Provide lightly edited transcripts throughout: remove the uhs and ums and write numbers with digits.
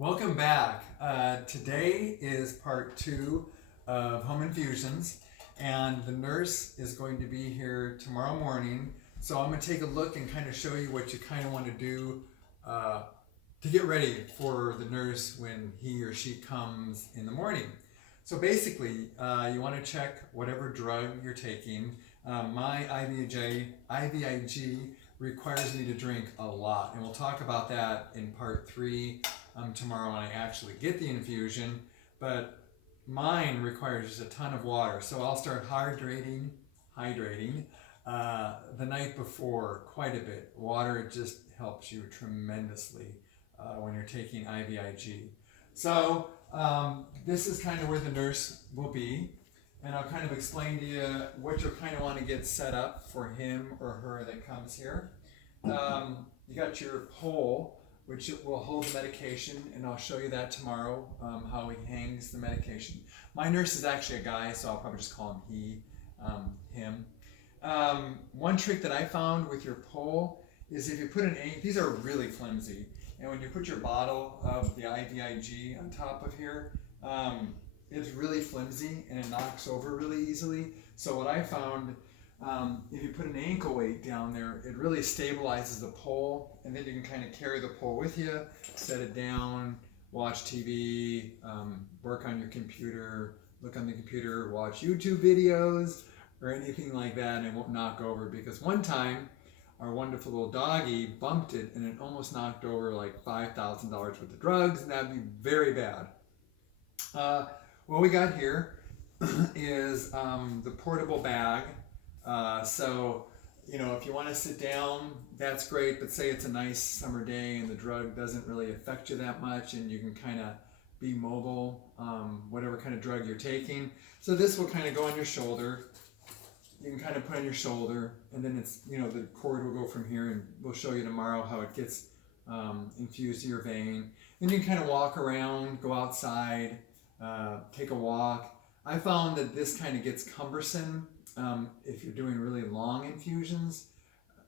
Welcome back. Today is part 2 of Home Infusions, and the nurse is going to be here tomorrow morning. So I'm going to take a look and kind of show you what you kind of want to do to get ready for the nurse when he or she comes in the morning. So basically, you want to check whatever drug you're taking. My IVIG requires me to drink a lot, and we'll talk about that in part 3 tomorrow when I actually get the infusion. But mine requires just a ton of water, so I'll start hydrating the night before quite a bit. Water just helps you tremendously when you're taking IVIG. So this is kind of where the nurse will be, and I'll kind of explain to you what you'll kind of want to get set up for him or her that comes here. You got your pole, which will hold the medication, and I'll show you that tomorrow, how he hangs the medication. My nurse is actually a guy, so I'll probably just call him him. One trick that I found with your pole is if you put an ink, these are really flimsy, and when you put your bottle of the IVIG on top of here, it's really flimsy and it knocks over really easily. So what I found, if you put an ankle weight down there, it really stabilizes the pole, and then you can kind of carry the pole with you, set it down, watch TV, work on your computer, look on the computer, watch YouTube videos, or anything like that, and it won't knock over. Because one time, our wonderful little doggy bumped it, and it almost knocked over like $5,000 worth of drugs, and that'd be very bad. What we got here is the portable bag. So, you know, if you want to sit down, that's great, but say it's a nice summer day and the drug doesn't really affect you that much and you can kind of be mobile, whatever kind of drug you're taking. So this will kind of go on your shoulder. You can kind of put on your shoulder, and then it's, you know, the cord will go from here, and we'll show you tomorrow how it gets infused to your vein. Then you can kind of walk around, go outside, take a walk. I found that this kind of gets cumbersome if you're doing really long infusions.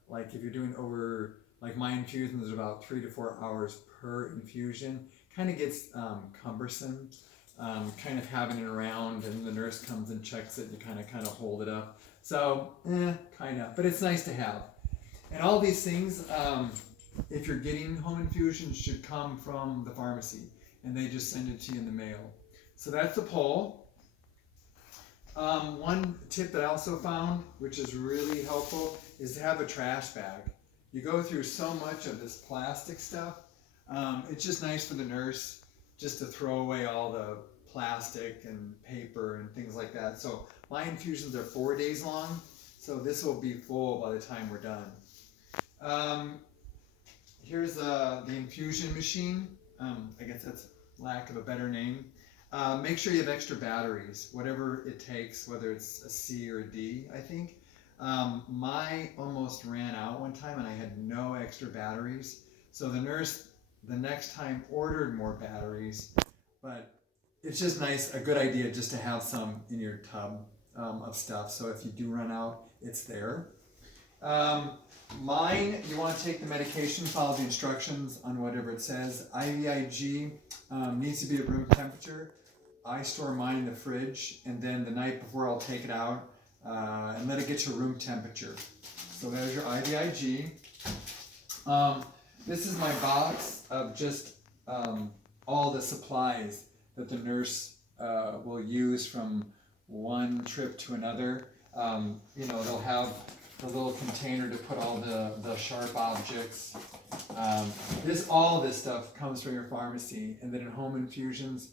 Like if you're doing over, like my infusions are about 3 to 4 hours per infusion, kind of gets cumbersome, kind of having it around, and the nurse comes and checks it, you kind of hold it up. So, kind of, but it's nice to have. And all these things, if you're getting home infusions, should come from the pharmacy, and they just send it to you in the mail. So that's the pole. One tip that I also found, which is really helpful, is to have a trash bag. You go through so much of this plastic stuff. It's just nice for the nurse just to throw away all the plastic and paper and things like that. So my infusions are 4 days long, so this will be full by the time we're done. Here's the infusion machine. I guess that's lack of a better name. Make sure you have extra batteries, whatever it takes, whether it's a C or a D, I think. My almost ran out one time and I had no extra batteries. So the nurse, the next time, ordered more batteries. But it's just nice, a good idea just to have some in your tub of stuff. So if you do run out, it's there. Mine, you want to take the medication, follow the instructions on whatever it says. IVIG needs to be at room temperature. I store mine in the fridge, and then the night before I'll take it out and let it get to room temperature. So there's your IVIG. This is my box of just all the supplies that the nurse will use from one trip to another. You know, they'll have the little container to put all the sharp objects. All this stuff comes from your pharmacy, and then in home infusions,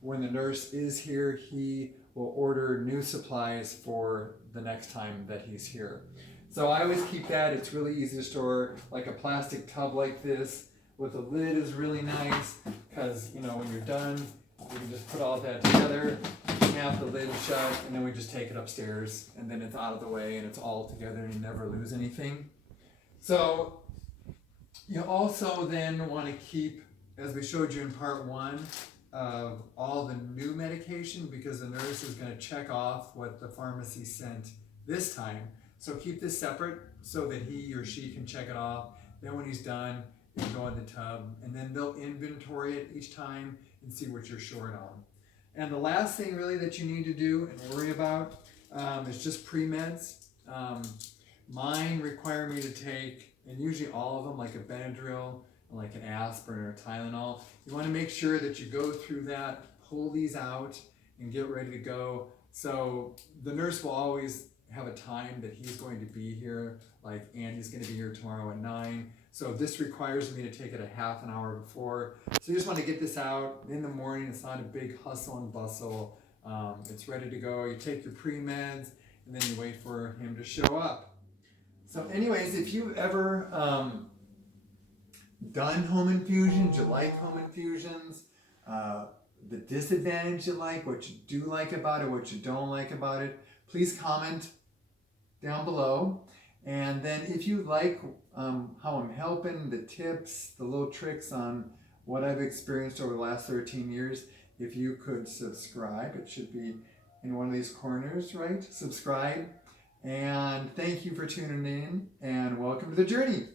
when the nurse is here, he will order new supplies for the next time that he's here. So I always keep that. It's really easy to store, like a plastic tub like this with a lid is really nice, because, you know, when you're done, you can just put all that together, snap the lid shut, and then we just take it upstairs, and then it's out of the way and it's all together and you never lose anything. So you also then want to keep, as we showed you in part 1, of all the new medication, because the nurse is going to check off what the pharmacy sent this time. So keep this separate so that he or she can check it off. Then when he's done, and go in the tub, and then they'll inventory it each time and see what you're short on. And the last thing really that you need to do and worry about is just pre-meds. Mine require me to take, and usually all of them, like a Benadryl, like an aspirin or a Tylenol. You want to make sure that you go through that, pull these out, and get ready to go. So the nurse will always have a time that he's going to be here, like Andy's going to be here tomorrow at 9. So this requires me to take it a half an hour before. So you just want to get this out in the morning. It's not a big hustle and bustle. It's ready to go. You take your pre-meds, and then you wait for him to show up. So anyways, if you've ever done home infusions, you like home infusions, the disadvantage you like, what you do like about it, what you don't like about it, please comment down below. And then if you like how I'm helping, the tips, the little tricks on what I've experienced over the last 13 years, if you could subscribe, it should be in one of these corners, right? Subscribe. And thank you for tuning in, and welcome to the journey.